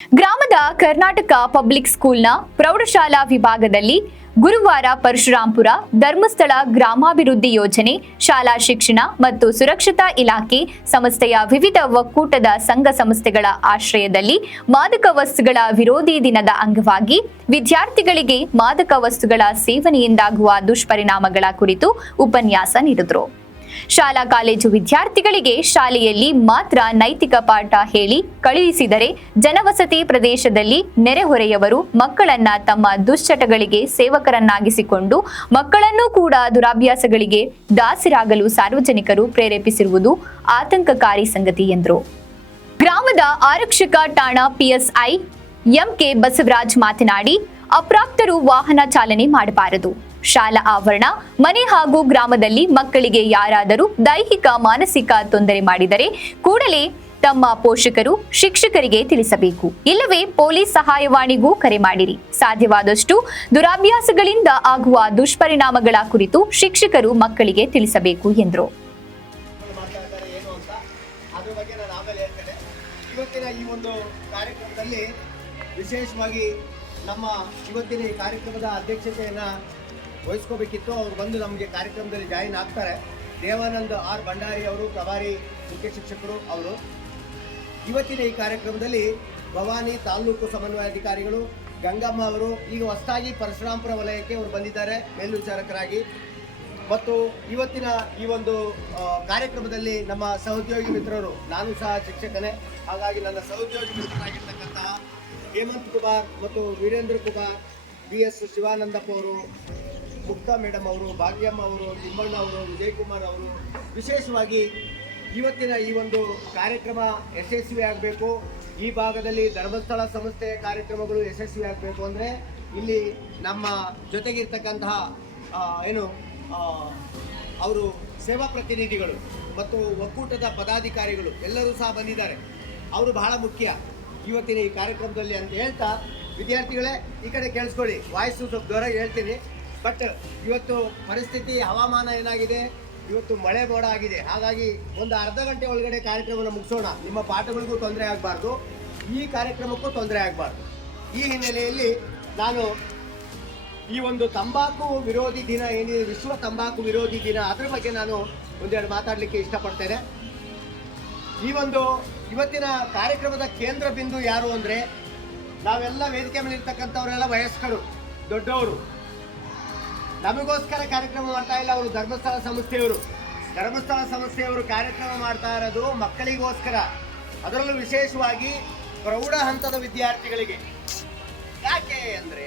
ಗ್ರಾಮದ ಕರ್ನಾಟಕ ಪಬ್ಲಿಕ್ ಸ್ಕೂಲ್ನ ಪ್ರೌಢಶಾಲಾ ವಿಭಾಗದಲ್ಲಿ ಗುರುವಾರ ಪರಶುರಾಂಪುರ ಧರ್ಮಸ್ಥಳ ಗ್ರಾಮಾಭಿವೃದ್ಧಿ ಯೋಜನೆ, ಶಾಲಾ ಶಿಕ್ಷಣ ಮತ್ತು ಸುರಕ್ಷತಾ ಇಲಾಖೆ ಸಂಸ್ಥೆಯ ವಿವಿಧ ಒಕ್ಕೂಟದ ಸಂಘ ಸಂಸ್ಥೆಗಳ ಆಶ್ರಯದಲ್ಲಿ ಮಾದಕ ವಸ್ತುಗಳ ವಿರೋಧಿ ದಿನದ ಅಂಗವಾಗಿ ವಿದ್ಯಾರ್ಥಿಗಳಿಗೆ ಮಾದಕ ವಸ್ತುಗಳ ಸೇವನೆಯಿಂದಾಗುವ ದುಷ್ಪರಿಣಾಮಗಳ ಕುರಿತು ಉಪನ್ಯಾಸ ನೀಡಿದರು. ಶಾಲಾ ಕಾಲೇಜು ವಿದ್ಯಾರ್ಥಿಗಳಿಗೆ ಶಾಲೆಯಲ್ಲಿ ಮಾತ್ರ ನೈತಿಕ ಪಾಠ ಹೇಳಿ ಕಳುಹಿಸಿದರೆ ಜನವಸತಿ ಪ್ರದೇಶದಲ್ಲಿ ನೆರೆಹೊರೆಯವರು ಮಕ್ಕಳನ್ನ ತಮ್ಮ ದುಶ್ಚಟಗಳಿಗೆ ಸೇವಕರನ್ನಾಗಿಸಿಕೊಂಡು ಮಕ್ಕಳನ್ನೂ ಕೂಡ ದುರಾಭ್ಯಾಸಗಳಿಗೆ ದಾಸರಾಗಲು ಸಾರ್ವಜನಿಕರು ಪ್ರೇರೇಪಿಸಿರುವುದು ಆತಂಕಕಾರಿ ಸಂಗತಿ ಎಂದರು. ಗ್ರಾಮದ ಆರಕ್ಷಕ ಠಾಣಾ ಪಿಎಸ್ಐ ಎಂಕೆ ಬಸವರಾಜ್ ಮಾತನಾಡಿ, ಅಪ್ರಾಪ್ತರು ವಾಹನ ಚಾಲನೆ ಮಾಡಬಾರದು. ಶಾಲಾ ಆವರಣ, ಮನೆ ಹಾಗೂ ಗ್ರಾಮದಲ್ಲಿ ಮಕ್ಕಳಿಗೆ ಯಾರಾದರೂ ದೈಹಿಕ ಮಾನಸಿಕ ತೊಂದರೆ ಮಾಡಿದರೆ ಕೂಡಲೇ ತಮ್ಮ ಪೋಷಕರು ಶಿಕ್ಷಕರಿಗೆ ತಿಳಿಸಬೇಕು. ಇಲ್ಲವೇ ಪೊಲೀಸ್ ಸಹಾಯವಾಣಿಗೂ ಕರೆ ಮಾಡಿರಿ. ಸಾಧ್ಯವಾದಷ್ಟು ದುರಾಭ್ಯಾಸಗಳಿಂದ ಆಗುವ ದುಷ್ಪರಿಣಾಮಗಳ ಕುರಿತು ಶಿಕ್ಷಕರು ಮಕ್ಕಳಿಗೆ ತಿಳಿಸಬೇಕು ಎಂದರು. ವಿಶೇಷವಾಗಿ ನಮ್ಮ ಇವತ್ತಿನ ಈ ಕಾರ್ಯಕ್ರಮದ ಅಧ್ಯಕ್ಷತೆಯನ್ನು ವಹಿಸ್ಕೋಬೇಕಿತ್ತು. ಅವರು ಬಂದು ನಮಗೆ ಕಾರ್ಯಕ್ರಮದಲ್ಲಿ ಜಾಯಿನ್ ಆಗ್ತಾರೆ. ದೇವಾನಂದ್ ಆರ್ ಭಂಡಾರಿ ಅವರು ಪ್ರಭಾರಿ ಮುಖ್ಯ ಶಿಕ್ಷಕರು. ಅವರು ಇವತ್ತಿನ ಈ ಕಾರ್ಯಕ್ರಮದಲ್ಲಿ ಭವಾನಿ ತಾಲೂಕು ಸಮನ್ವಯಾಧಿಕಾರಿಗಳು, ಗಂಗಮ್ಮ ಅವರು ಈಗ ಹೊಸದಾಗಿ ಪರಶುರಾಂಪುರ ವಲಯಕ್ಕೆ ಅವರು ಬಂದಿದ್ದಾರೆ ಮೇಲ್ವಿಚಾರಕರಾಗಿ. ಮತ್ತು ಇವತ್ತಿನ ಈ ಒಂದು ಕಾರ್ಯಕ್ರಮದಲ್ಲಿ ನಮ್ಮ ಸಹೋದ್ಯೋಗಿ ಮಿತ್ರರು, ನಾನು ಸಹ ಶಿಕ್ಷಕನೇ, ಹಾಗಾಗಿ ನನ್ನ ಸಹೋದ್ಯೋಗಿ ಮಿತ್ರರಾಗಿರ್ತಕ್ಕಂತಹ ಹೇಮಂತ್ ಕುಮಾರ್ ಮತ್ತು ವೀರೇಂದ್ರ ಕುಮಾರ್, BS ಶಿವಾನಂದಪ್ಪ ಅವರು, ಮುಕ್ತಾ ಮೇಡಮ್ ಅವರು, ಭಾಗ್ಯಮ್ಮ ಅವರು, ತಿಮ್ಮಣ್ಣ ಅವರು, ವಿಜಯ್ ಕುಮಾರ್ ಅವರು, ವಿಶೇಷವಾಗಿ ಇವತ್ತಿನ ಈ ಒಂದು ಕಾರ್ಯಕ್ರಮ ಯಶಸ್ವಿ ಆಗಬೇಕು. ಈ ಭಾಗದಲ್ಲಿ ಧರ್ಮಸ್ಥಳ ಸಂಸ್ಥೆಯ ಕಾರ್ಯಕ್ರಮಗಳು ಯಶಸ್ವಿ ಆಗಬೇಕು ಅಂದರೆ ಇಲ್ಲಿ ನಮ್ಮ ಜೊತೆಗಿರ್ತಕ್ಕಂತಹ ಅವರು ಸೇವಾ ಪ್ರತಿನಿಧಿಗಳು ಮತ್ತು ಒಕ್ಕೂಟದ ಪದಾಧಿಕಾರಿಗಳು ಎಲ್ಲರೂ ಸಹ ಬಂದಿದ್ದಾರೆ. ಅವರು ಬಹಳ ಮುಖ್ಯ ಇವತ್ತಿನ ಈ ಕಾರ್ಯಕ್ರಮದಲ್ಲಿ ಅಂತ ಹೇಳ್ತಾ, ವಿದ್ಯಾರ್ಥಿಗಳೇ ಈ ಕಡೆ ಕೇಳಿಸ್ಕೊಳ್ಳಿ, ವಾಯ್ಸು ಸ್ವಲ್ಪ ದೂರ ಹೇಳ್ತೀನಿ. ಬಟ್ ಇವತ್ತು ಪರಿಸ್ಥಿತಿ ಹವಾಮಾನ ಏನಾಗಿದೆ, ಇವತ್ತು ಮಳೆ ಮೋಡ ಆಗಿದೆ. ಹಾಗಾಗಿ ಒಂದು ಅರ್ಧ ಗಂಟೆ ಒಳಗಡೆ ಕಾರ್ಯಕ್ರಮವನ್ನು ಮುಗಿಸೋಣ. ನಿಮ್ಮ ಪಾಠಗಳಿಗೂ ತೊಂದರೆ ಆಗಬಾರ್ದು, ಈ ಕಾರ್ಯಕ್ರಮಕ್ಕೂ ತೊಂದರೆ ಆಗಬಾರ್ದು. ಈ ಹಿನ್ನೆಲೆಯಲ್ಲಿ ನಾನು ಈ ಒಂದು ತಂಬಾಕು ವಿರೋಧಿ ದಿನ ಏನಿದೆ, ವಿಶ್ವ ತಂಬಾಕು ವಿರೋಧಿ ದಿನ, ಅದರ ಬಗ್ಗೆ ನಾನು ಒಂದೆರಡು ಮಾತಾಡಲಿಕ್ಕೆ ಇಷ್ಟಪಡ್ತೇನೆ. ಈ ಒಂದು ಇವತ್ತಿನ ಕಾರ್ಯಕ್ರಮದ ಕೇಂದ್ರ ಬಿಂದು ಯಾರು ಅಂದರೆ, ನಾವೆಲ್ಲ ವೇದಿಕೆ ಮೇಲೆ ಇರ್ತಕ್ಕಂಥವರೆಲ್ಲ ವಯಸ್ಕರು, ದೊಡ್ಡವರು. ನಮಗೋಸ್ಕರ ಕಾರ್ಯಕ್ರಮ ಮಾಡ್ತಾ ಇಲ್ಲ ಅವರು, ಧರ್ಮಸ್ಥಳ ಸಂಸ್ಥೆಯವರು ಕಾರ್ಯಕ್ರಮ ಮಾಡ್ತಾ ಇರೋದು ಮಕ್ಕಳಿಗೋಸ್ಕರ, ಅದರಲ್ಲೂ ವಿಶೇಷವಾಗಿ ಪ್ರೌಢ ಹಂತದ ವಿದ್ಯಾರ್ಥಿಗಳಿಗೆ. ಯಾಕೆ ಅಂದರೆ,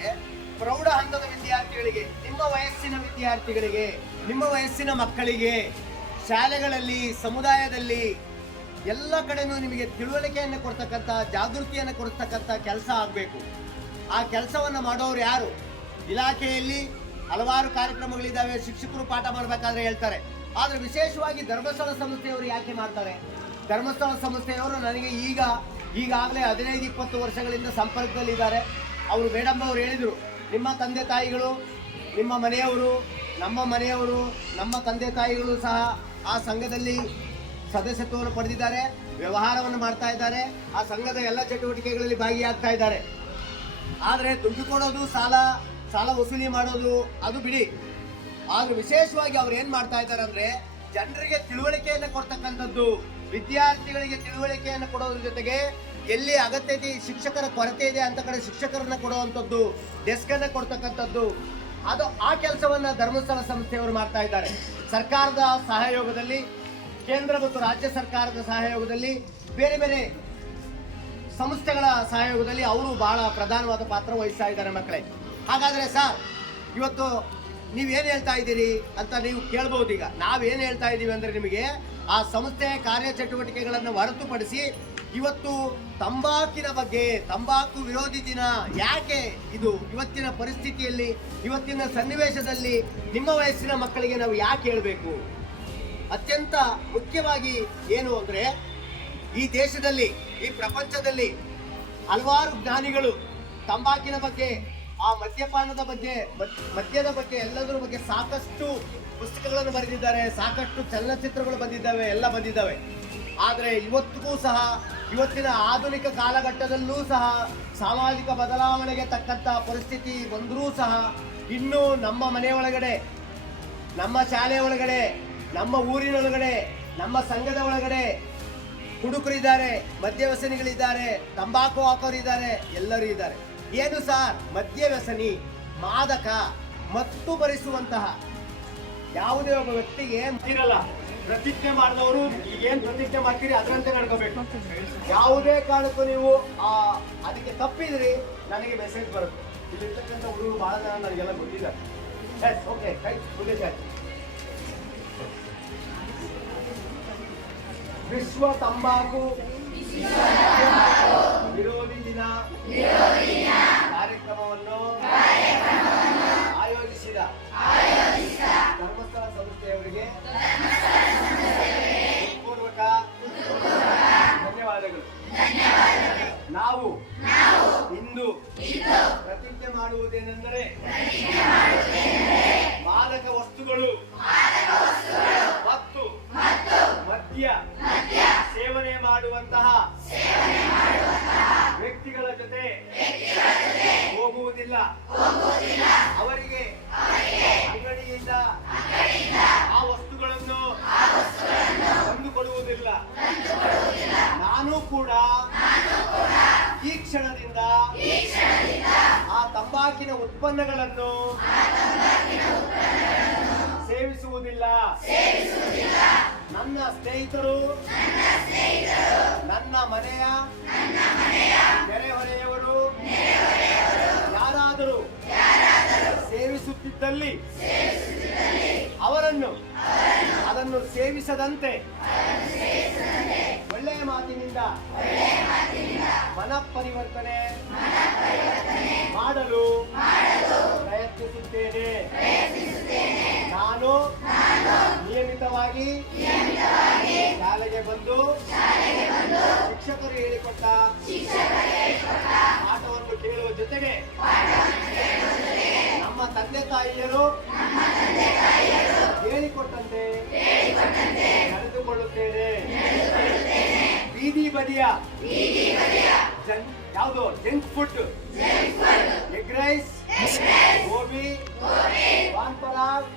ಪ್ರೌಢ ಹಂತದ ವಿದ್ಯಾರ್ಥಿಗಳಿಗೆ, ನಿಮ್ಮ ವಯಸ್ಸಿನ ವಿದ್ಯಾರ್ಥಿಗಳಿಗೆ, ನಿಮ್ಮ ವಯಸ್ಸಿನ ಮಕ್ಕಳಿಗೆ ಶಾಲೆಗಳಲ್ಲಿ, ಸಮುದಾಯದಲ್ಲಿ ಎಲ್ಲ ಕಡೆನೂ ನಿಮಗೆ ತಿಳುವಳಿಕೆಯನ್ನು ಕೊಡ್ತಕ್ಕಂಥ, ಜಾಗೃತಿಯನ್ನು ಕೊಡ್ತಕ್ಕಂಥ ಕೆಲಸ ಆಗಬೇಕು. ಆ ಕೆಲಸವನ್ನು ಮಾಡೋರು ಯಾರು? ಇಲಾಖೆಯಲ್ಲಿ ಹಲವಾರು ಕಾರ್ಯಕ್ರಮಗಳಿದ್ದಾವೆ, ಶಿಕ್ಷಕರು ಪಾಠ ಮಾಡಬೇಕಾದ್ರೆ ಹೇಳ್ತಾರೆ. ಆದರೆ ವಿಶೇಷವಾಗಿ ಧರ್ಮಸ್ಥಳ ಸಂಸ್ಥೆಯವರು ಯಾಕೆ ಮಾಡ್ತಾರೆ? ಧರ್ಮಸ್ಥಳ ಸಂಸ್ಥೆಯವರು ನನಗೆ ಈಗಾಗಲೇ 15-20 ವರ್ಷಗಳಿಂದ ಸಂಪರ್ಕದಲ್ಲಿದ್ದಾರೆ. ಅವರು ಮೇಡಮ್ ಅವರು ಹೇಳಿದರು, ನಿಮ್ಮ ತಂದೆ ತಾಯಿಗಳು, ನಿಮ್ಮ ಮನೆಯವರು, ನಮ್ಮ ಮನೆಯವರು, ನಮ್ಮ ತಂದೆ ತಾಯಿಗಳು ಸಹ ಆ ಸಂಘದಲ್ಲಿ ಸದಸ್ಯತ್ವವನ್ನು ಪಡೆದಿದ್ದಾರೆ, ವ್ಯವಹಾರವನ್ನು ಮಾಡ್ತಾ ಇದ್ದಾರೆ, ಆ ಸಂಘದ ಎಲ್ಲ ಚಟುವಟಿಕೆಗಳಲ್ಲಿ ಭಾಗಿಯಾಗ್ತಾ ಇದ್ದಾರೆ. ಆದರೆ ದುಡ್ಡು ಕೊಡೋದು, ಸಾಲ ವಸೂಲಿ ಮಾಡೋದು ಅದು ಬಿಡಿ. ಆದರೆ ವಿಶೇಷವಾಗಿ ಅವ್ರು ಏನು ಮಾಡ್ತಾ ಇದ್ದಾರೆ ಅಂದರೆ, ಜನರಿಗೆ ತಿಳುವಳಿಕೆಯನ್ನು ಕೊಡ್ತಕ್ಕಂಥದ್ದು, ವಿದ್ಯಾರ್ಥಿಗಳಿಗೆ ತಿಳುವಳಿಕೆಯನ್ನು ಕೊಡೋದ್ರ ಜೊತೆಗೆ ಎಲ್ಲಿ ಅಗತ್ಯತೆ, ಶಿಕ್ಷಕರ ಕೊರತೆ ಇದೆ ಅಂತ ಕಡೆ ಶಿಕ್ಷಕರನ್ನ ಕೊಡುವಂಥದ್ದು, ಡೆಸ್ಕನ್ನು ಕೊಡ್ತಕ್ಕಂಥದ್ದು, ಆ ಕೆಲಸವನ್ನು ಧರ್ಮಸ್ಥಳ ಸಂಸ್ಥೆಯವರು ಮಾಡ್ತಾ ಇದ್ದಾರೆ. ಸರ್ಕಾರದ ಸಹಯೋಗದಲ್ಲಿ, ಕೇಂದ್ರ ಮತ್ತು ರಾಜ್ಯ ಸರ್ಕಾರದ ಸಹಯೋಗದಲ್ಲಿ, ಬೇರೆ ಬೇರೆ ಸಂಸ್ಥೆಗಳ ಸಹಯೋಗದಲ್ಲಿ ಅವರು ಬಹಳ ಪ್ರಧಾನವಾದ ಪಾತ್ರ ವಹಿಸ್ತಾ ಇದ್ದಾರೆ ಮಕ್ಕಳೇ. ಹಾಗಾದರೆ ಸರ್, ಇವತ್ತು ನೀವೇನು ಹೇಳ್ತಾ ಇದ್ದೀರಿ ಅಂತ ನೀವು ಕೇಳ್ಬೋದು. ಈಗ ನಾವೇನು ಹೇಳ್ತಾ ಇದ್ದೀವಿ ಅಂದರೆ, ನಿಮಗೆ ಆ ಸಂಸ್ಥೆಯ ಕಾರ್ಯಚಟುವಟಿಕೆಗಳನ್ನು ಹೊರತುಪಡಿಸಿ ಇವತ್ತು ತಂಬಾಕಿನ ಬಗ್ಗೆ, ತಂಬಾಕು ವಿರೋಧಿ ದಿನ ಯಾಕೆ ಇದು ಇವತ್ತಿನ ಪರಿಸ್ಥಿತಿಯಲ್ಲಿ, ಇವತ್ತಿನ ಸನ್ನಿವೇಶದಲ್ಲಿ ನಿಮ್ಮ ವಯಸ್ಸಿನ ಮಕ್ಕಳಿಗೆ ನಾವು ಯಾಕೆ ಹೇಳಬೇಕು? ಅತ್ಯಂತ ಮುಖ್ಯವಾಗಿ ಏನು ಅಂದರೆ, ಈ ದೇಶದಲ್ಲಿ, ಈ ಪ್ರಪಂಚದಲ್ಲಿ ಹಲವಾರು ಜ್ಞಾನಿಗಳು ತಂಬಾಕಿನ ಬಗ್ಗೆ, ಆ ಮದ್ಯಪಾನದ ಬಗ್ಗೆ, ಮದ್ಯದ ಬಗ್ಗೆ, ಎಲ್ಲದರ ಬಗ್ಗೆ ಸಾಕಷ್ಟು ಪುಸ್ತಕಗಳನ್ನು ಬರೆದಿದ್ದಾರೆ, ಸಾಕಷ್ಟು ಚಲನಚಿತ್ರಗಳು ಬಂದಿದ್ದಾವೆ, ಎಲ್ಲ ಬಂದಿದ್ದಾವೆ. ಆದರೆ ಇವತ್ತಿಗೂ ಸಹ ಇವತ್ತಿನ ಆಧುನಿಕ ಕಾಲಘಟ್ಟದಲ್ಲೂ ಸಹ ಸಾಮಾಜಿಕ ಬದಲಾವಣೆಗೆ ತಕ್ಕಂಥ ಪರಿಸ್ಥಿತಿ ಬಂದರೂ ಸಹ ಇನ್ನೂ ನಮ್ಮ ಮನೆ ಒಳಗಡೆ, ನಮ್ಮ ಶಾಲೆ ಒಳಗಡೆ, ನಮ್ಮ ಊರಿನೊಳಗಡೆ, ನಮ್ಮ ಸಂಘದ ಒಳಗಡೆ ಹುಡುಗರಿದ್ದಾರೆ, ಮದ್ಯವ್ಯಸನಿಗಳಿದ್ದಾರೆ, ತಂಬಾಕು ಹಾಕೋರಿದ್ದಾರೆ, ಎಲ್ಲರೂ ಇದ್ದಾರೆ. ಏನು ಸರ್? ಮದ್ಯವ್ಯಸನಿ, ಮಾದಕ, ಮತ್ತು ಭರಿಸುವಂತಹ ಯಾವುದೇ ಒಬ್ಬ ವ್ಯಕ್ತಿಗೆ ಇರಲ್ಲ. ಪ್ರತಿಜ್ಞೆ ಮಾಡಿದವರು ಈಗೇನು ಪ್ರತಿಜ್ಞೆ ಮಾಡ್ತೀರಿ ಅದರಂತೆ ನಡ್ಕೋಬೇಕು. ಯಾವುದೇ ಕಾರಣಕ್ಕೂ ನೀವು ಅದಕ್ಕೆ ತಪ್ಪಿದ್ರಿ ನನಗೆ ಮೆಸೇಜ್ ಬರುತ್ತೆ. ಇಲ್ಲಿರ್ತಕ್ಕಂಥ ಹುಡುಗರು ಬಹಳ ಜನ ನನಗೆಲ್ಲ ಗೊತ್ತಿದ್ದಾರೆ. ಎಸ್, ಓಕೆ, ರೈಟ್, ಮುಂದೆ ಜಾತಿ. ವಿಶ್ವ ತಂಬಾಕು ವಿರೋಧಿ ದಿನ ಕಾರ್ಯಕ್ರಮವನ್ನು ಆಯೋಜಿಸಿದ ಧರ್ಮಸ್ಥಳ ಸಂಸ್ಥೆಯವರಿಗೆ ಪೂರ್ವಕ ಧನ್ಯವಾದಗಳು. ನಾವು ಇಂದು ಪ್ರತಿಜ್ಞೆ ಮಾಡುವುದೇನೆಂದರೆ ಮಾದಕ ವಸ್ತುಗಳು ಮತ್ತು ಮದ್ಯ ಸೇವನೆ ಮಾಡುವಂತಹ ವ್ಯಕ್ತಿಗಳ ಜೊತೆ ಹೋಗುವುದಿಲ್ಲ. ಅವರಿಗೆ ಅಂಗಡಿಯಿಂದ ಆ ವಸ್ತುಗಳನ್ನು ತಂದುಕೊಡುವುದಿಲ್ಲ. ನಾನು ಕೂಡ ಈ ಕ್ಷಣದಿಂದ ಆ ತಂಬಾಕಿನ ಉತ್ಪನ್ನಗಳನ್ನು ಸೇವಿಸುವುದಿಲ್ಲ. ನನ್ನ ಸ್ನೇಹಿತರು, ನನ್ನ ಮನೆಯ ನೆರೆಹೊರೆಯವರು ಯಾರಾದರೂ ಸೇವಿಸುತ್ತಿದ್ದಲ್ಲಿ ಅವರನ್ನು ಅದನ್ನು ಸೇವಿಸದಂತೆ ಒಳ್ಳೆಯ ಮಾತಿನಿಂದ ಮನಃಪರಿವರ್ತನೆ ಮಾಡಲು ಪ್ರಯತ್ನಿಸುತ್ತೇನೆ. ನಾನು ನಿಯಮಿತವಾಗಿ ಶಾಲೆಗೆ ಬಂದು ಶಿಕ್ಷಕರು ಹೇಳಿಕೊಟ್ಟ ಪಾಠವನ್ನು ಕೇಳುವ ಜೊತೆಗೆ ನಮ್ಮ ತಂದೆ ತಾಯಿಯರು ಹೇಳಿಕೊಟ್ಟಂತೆ ನಡೆದುಕೊಳ್ಳುತ್ತೇನೆ. ಬೀದಿ ಬದಿಯ ಯಾವುದು ಜಂಕ್ ಫುಡ್, ಎಗ್ ರೈಸ್, ಗೋಬಿ, ಪಾನ್ ಪರಾಗ್,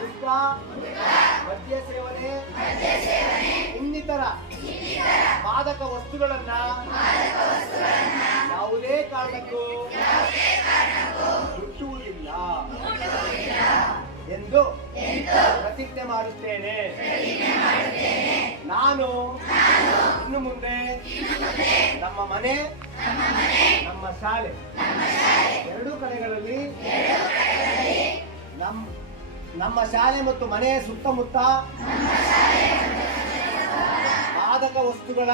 ಗುಟ್ಕಾ, ಮದ್ಯ ಸೇವನೆ, ಇನ್ನಿತರ ಮಾದಕ ವಸ್ತುಗಳನ್ನ ಯಾವುದೇ ಕಾರಣಕ್ಕೂ ಮುಟ್ಟುವುದಿಲ್ಲ ಎಂದು ಪ್ರತಿಜ್ಞೆ ಮಾಡುತ್ತೇನೆ. ನಾನು ಇನ್ನು ಮುಂದೆ ನಮ್ಮ ಮನೆ, ನಮ್ಮ ಶಾಲೆ ಎರಡೂ ಕಡೆಗಳಲ್ಲಿ ನಮ್ಮ ಶಾಲೆ ಮತ್ತು ಮನೆಯ ಸುತ್ತಮುತ್ತ ಮಾದಕ ವಸ್ತುಗಳ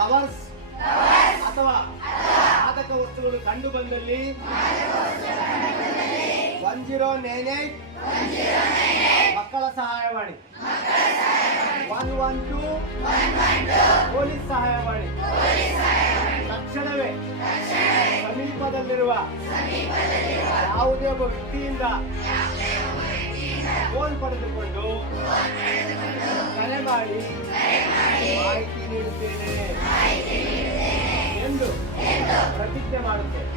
ಕವರ್ಸ್ ಅಥವಾ ಮಾದಕ ವಸ್ತುಗಳು ಕಂಡು ಬಂದಲ್ಲಿ 1098 ಮಕ್ಕಳ ಸಹಾಯವಾಣಿ, 112 ಪೊಲೀಸ್ ಸಹಾಯವಾಣಿ. ತಕ್ಷಣವೇ ಸಮೀಪದಲ್ಲಿರುವ ಯಾವುದೇ ಒಬ್ಬ ವ್ಯಕ್ತಿಯಿಂದ ಫೋನ್ ಪಡೆದುಕೊಂಡು ಕರೆ ಮಾಡಿ ಮಾಹಿತಿ ನೀಡುತ್ತೇನೆ ಎಂದು ಪ್ರತಿಜ್ಞೆ ಮಾಡುತ್ತೇನೆ.